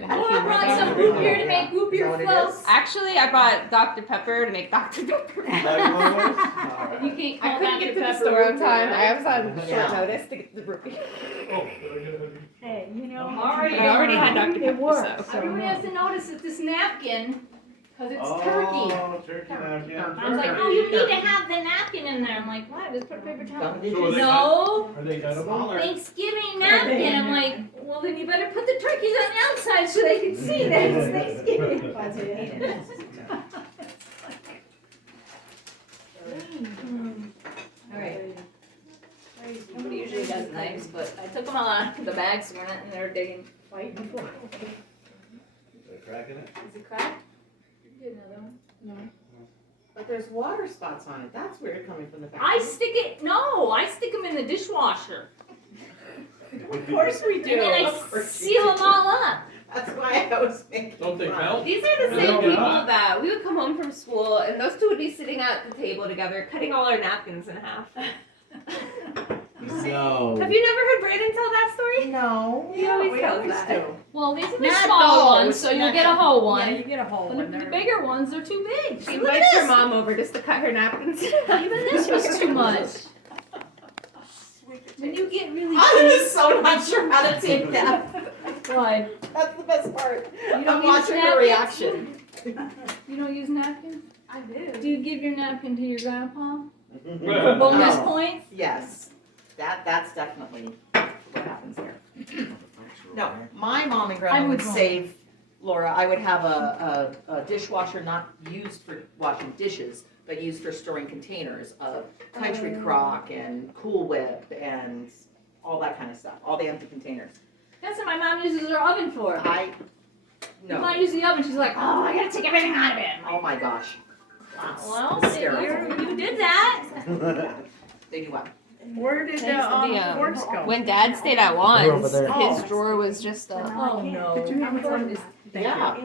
might have had a Oh, few I more brought there. some root beer to make root Is that beer what it float. is? Actually, I brought Dr. Pepper to make Dr. Pepper. You can't call I couldn't get to the Dr. store Pepper on time. root I was on short Yeah. notice to get the root beer. Hey, you know. Already- I already had Dr. It Pepper, works. so. Everyone has to notice that this napkin, cause it's turkey. Oh, turkey napkin. I was like, oh, you need to have the napkin in there. I'm like, what? Just put a paper towel. Double So are they- No, Are they edible? Thanksgiving napkin. I'm like, well, then you better put the turkeys on the outside so they can see that it's Thanksgiving. Alright. Nobody usually does knives, but I took them all out of the bags when and they're digging. Fighting for it. They're cracking it? Is it cracked? Get another one. But there's water spots on it. That's weird coming from the back. I stick them in the dishwasher. Of course we do. And then Of I course we seal do. them all up. That's why I was making Don't they fun. melt? These are the They same don't get people hot. that we would come home from school and those two would be sitting at the table together, cutting all our napkins in half. No. Have you never heard Brayden tell that story? No. He always we tells always that. do. Well, these are the Not small those, ones, so you'll not get a whole Yeah, you one. get a whole But one. the They're- bigger ones are too big. She See, look at invites her this. mom over just to cut her napkins in half. Even this was too much. When you get really I was so not sure how to take that. Why? That's the best part. You I'm don't use watching her napkins? reaction. You don't use napkins? I do. Do you give your napkin to your grandpa for Well, bonus No. points? Yes, that's definitely what happens there. No, my mom and grandma would save, Laura, I would have a dishwasher not used for washing dishes, but used for storing containers of Country Crock and Cool Whip and all that kind of stuff, all the empty containers. That's what my mom uses her oven for. I, If no, I use the oven, she's like, oh, I gotta take everything out of it. oh my gosh. Well, Hysterical. you did that. They do what? Where did the The, forks go? When Dad stayed at over Juan's, there. his drawer was just a. Oh, no. Could you have one? Yeah.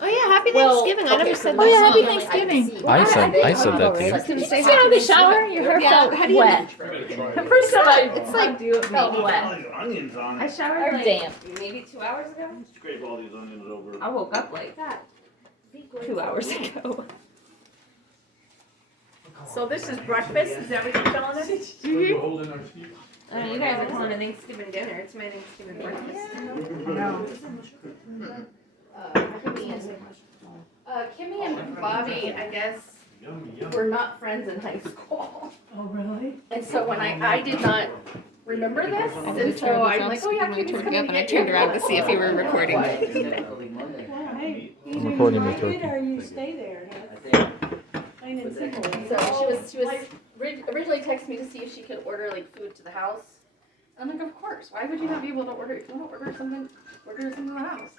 Oh yeah, happy Well, Thanksgiving! I okay, never for said my that. yeah, happy son, I can Thanksgiving. see I why said- they I said have that those, to you. like, Did you say You sit on the happy shower, Thanksgiving? your hair Yeah, felt how do you- wet. The first time it's like It felt wet. All these onions on I it. showered Or like damp. maybe 2 hours ago. Scrape all these onions over. I woke up like 2 hours ago. So this is breakfast, is that what you're telling us? We're holding our sheep. You guys are calling it Thanksgiving dinner. It's my Thanksgiving breakfast. No. Kimmy and Bobby, I guess, Yummy, yummy. were not friends in high school. Oh, really? And so when I did not remember this, and so I'm like, oh yeah, Kimmy's coming And I turned around to see if you were recording. Hey. I'm recording the turkey. Or you stay there. Plain and simple. So she was originally texting me to see if she could order like food to the house. I'm like, of course. Why would you not be able to order? If you want to order something to the house.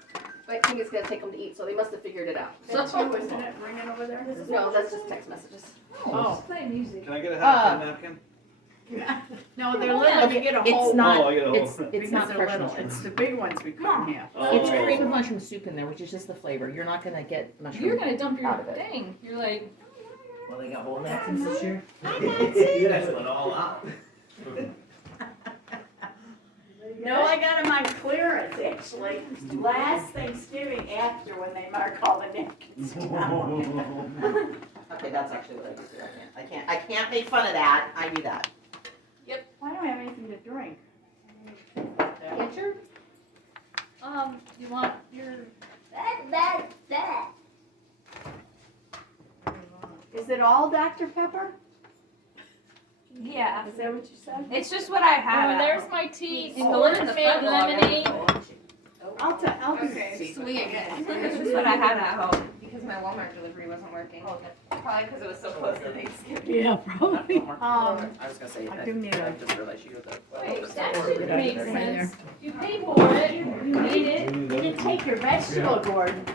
But I think it's gonna take them to eat, so they must have figured it out. That's you, isn't it, ringing over there? No, that's just text messages. Oh. Play music. Can I get a half a napkin? No, they're little, you get a whole. It's not, Oh, I got a it's, whole. it's Because not they're fresh little. mushroom. It's the big ones we cut in half. It's Oh. cream of mushroom soup in there, which is just the flavor. You're not gonna get You're mushroom. gonna dump your Out of it. thing. You're like, Well, they got whole napkins this year. Yes, it all out. No, I got them on clearance, actually, last Thanksgiving after when they mark all the napkins down. Okay, that's actually what I used to do. I can't make fun of that. I do that. I don't have anything to drink. Can't you? you want your, Is it all Dr. Pepper? yeah. Is that what you said? It's just what I have. Oh, there's my tea. You can look in the Mint front log. lemonade. I'll do. Swing again. It's just what I had at home because my Walmart delivery wasn't working. Probably because it was so close to Thanksgiving. Yeah, probably. I was gonna say, I do need a. just realized you go to. Wait, that should make sense. You pay for it, you need it. You didn't take your vegetable, Gordon.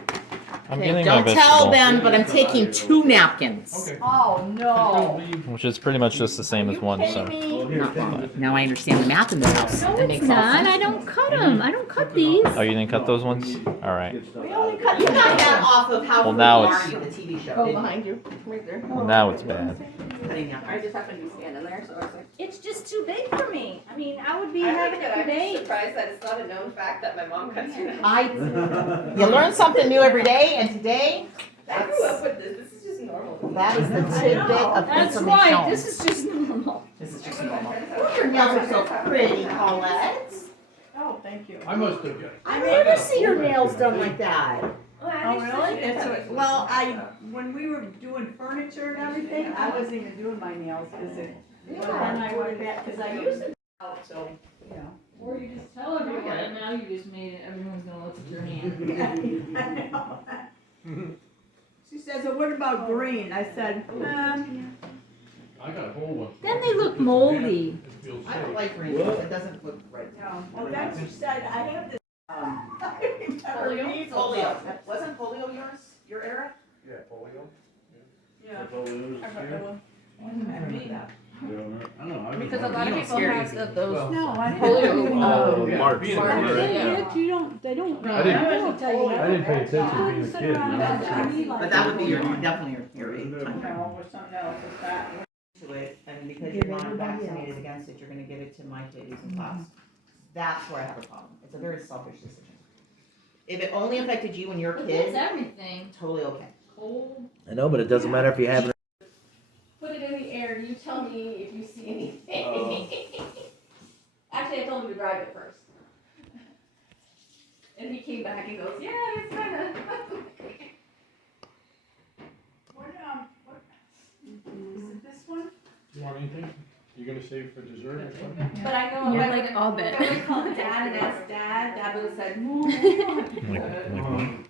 I'm Okay, getting my don't tell vegetable, them, but I'm taking 2 napkins. Okay. Oh, no. which is pretty much just the same as one. So Not wrong. Now I understand the math in this house. No, That it's makes all not. sense. I don't cut them. I don't cut these. oh, you didn't cut those ones? All right. We only cut. You got that off of How Well, Frugal now Are it's- You, the TV show, Oh, didn't you? behind you, right there. Well, now it's bad. Cutting I napkins. just happened to be standing there, so I was like. It's just too big for me. I mean, I would be I having like it that. for I'm days. surprised that it's not a known fact that my mom cuts her nails. You learn something new every day, and today, I grew up with this. This is just normal. to me. that is the tidbit of That's information. right. This is just normal. This is just normal. Oh, your nails are so pretty, Paulette. Oh, thank you. I must have got. I never see your nails done like that. Oh, really? It's well, when we were doing furniture and everything, I wasn't even doing my nails, cause it, but then I went back, cause I used it out, so, you know. Or you just tell everyone, and now you just made it. Everyone's gonna look at your hand. She says, well, what about green? I said, I got a whole one. Then they look moldy. It feels I don't safe. like green, it doesn't look right. no. Well, that's what she said, I have this, I remember these. Polio, wasn't polio your era? Yeah, polio. Yeah. Polio I is remember. I remember that. I don't know. I was Because a born- lot of You don't people scare have easy. those. No, I Polio, Yeah, March. being a March. kid, Yeah. yeah. You don't, they don't. I didn't- I will tell you that. I didn't pay attention being a Sit kid, around no. and eat like But that would be people. definitely your age. No, or something else, it's that. To it, and because you're not vaccinated against it, you're gonna give it to my kiddies in class. That's where I have a problem. It's a very selfish decision. If it only affected you and your But that's kid, everything. totally okay. Cold. I know, but it doesn't matter if you have it. Put it in the air. You tell me if you see anything. Oh. Actually, I told him to drive it first. And he came back and goes, yeah, it's kind of. What, is it this one? You want anything? You gonna save for dessert or something? But I know You're if I like would- all bit. if I would call Dad and ask Dad, Dad would have said, no. Like what?